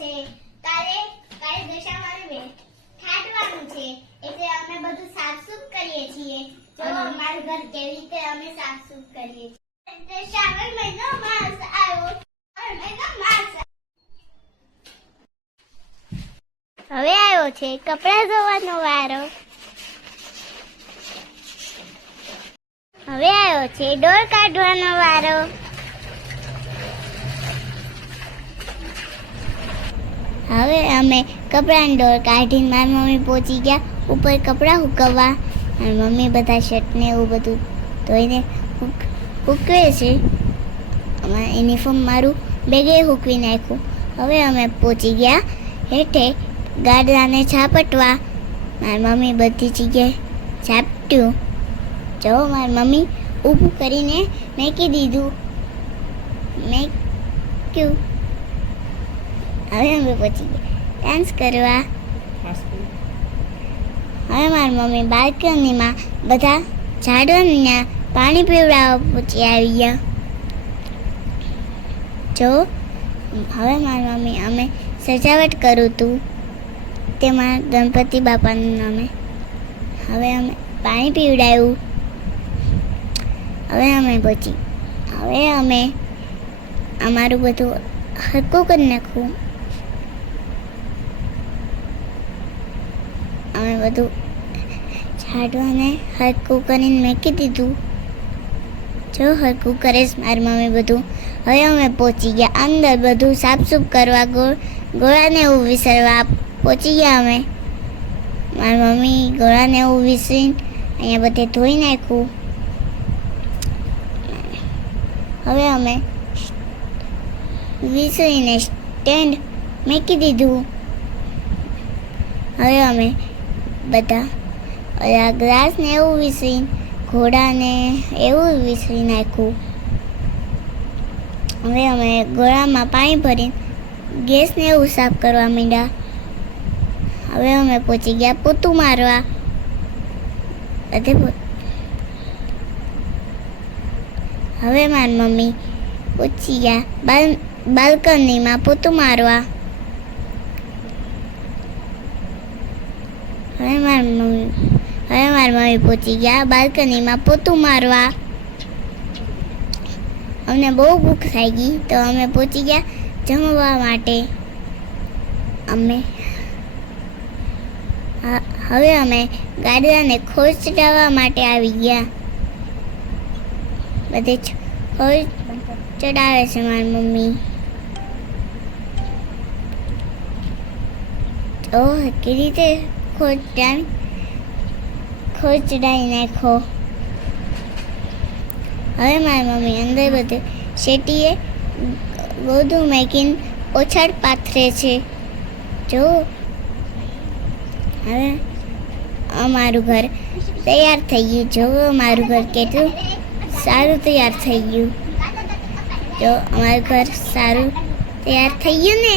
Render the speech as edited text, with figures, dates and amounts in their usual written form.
છે. કાલે કાલે દશામાને છાંટવાનું છે એટલે અમે બધું સાફસૂફ કરીએ છીએ. જો અમારું ઘર કેવી રીતે અમે સાફસૂફ કરીએ છીએ. શ્રાવણ મહિનો માસ આવ્યો. હવે આવ્યો છે કપડાં ધોવાનો વારો. હવે આવ્યો છે ડોળ કાઢવાનો વારો. હવે અમે કપડાની ડોળ કાઢીને મારી મમ્મી પહોંચી ગયા ઉપર કપડાં સૂકવવા. મારી મમ્મી બધા શર્ટને એવું બધું ધોઈને સૂકવે છે. યુનિફોર્મ મારું બેગે સૂકવી નાખ્યું. હવે અમે પહોંચી ગયા હેઠે ગાડાને છાપટવા. મારી મમ્મી બધી જગ્યાએ છાપટ્યું. જો મારી મમ્મી ઊભું કરીને મેકી દીધું. મેક્યું. હવે અમે પહોંચી ગયા ડાન્સ કરવા. હવે મારી મમ્મી બાલ્કનીમાં બધા ઝાડોને પાણી પીવડાવવા પહોંચી આવી ગયા. જો હવે મારી મમ્મી અમે સજાવટ કરું હતું તેમાં ગણપતિ બાપાનું નામે. હવે અમે પાણી પીવડાવ્યું. હવે અમે પહોંચી. હવે અમે અમારું બધું હરકું કરી નાખવું. અમે બધું ઝાડવાને હરકું કરીને મેકી દીધું. જો હરકું કરે છે મારી મમ્મી બધું. હવે અમે પહોંચી ગયા અંદર બધું સાફસૂફ કરવા. ગોળાને એવું વિસરવા પહોંચી ગયા અમે. મારી મમ્મી ગોળાને એવું વિસરીને અહીંયા બધે ધોઈ નાખ્યું. હવે અમે વિસરીને સ્ટેન્ડ મૂકી દીધું. હવે અમે બધા ઓલા ગ્લાસને એવું વિસરીને ઘોડાને એવું વિસરી નાખ્યું. હવે અમે ગોળામાં પાણી ભરીને ગેસને એવું સાફ કરવા માંડ્યા. હવે અમે પહોંચી ગયા પોતું મારવા. બધે હવે મારી મમ્મી પહોંચી ગયા બાલ્કનીમાં પોતું મારવા. હવે મારી મમ્મી પહોંચી ગયા બાલ્કનીમાં પોતું મારવા. અમને બહુ ભૂખ લાગી તો અમે પહોંચી ગયા જમવા માટે. હવે અમે ગાડાને ખોળ ચડાવવા માટે આવી ગયા. બધે ખોળ ચડાવે છે મારી મમ્મી. તો કેવી રીતે ખોળ ચડાવી નાખો. હવે મારી મમ્મી અંદર બધે શેટીએ બધું મેકીને ઓછાડ પાથરે છે. જો હવે અમારું ઘર તૈયાર થઈ ગયું. જો અમારું ઘર કેટલું સારું તૈયાર થઈ ગયું. જો અમારું ઘર સારું તૈયાર થઈ ગયું ને.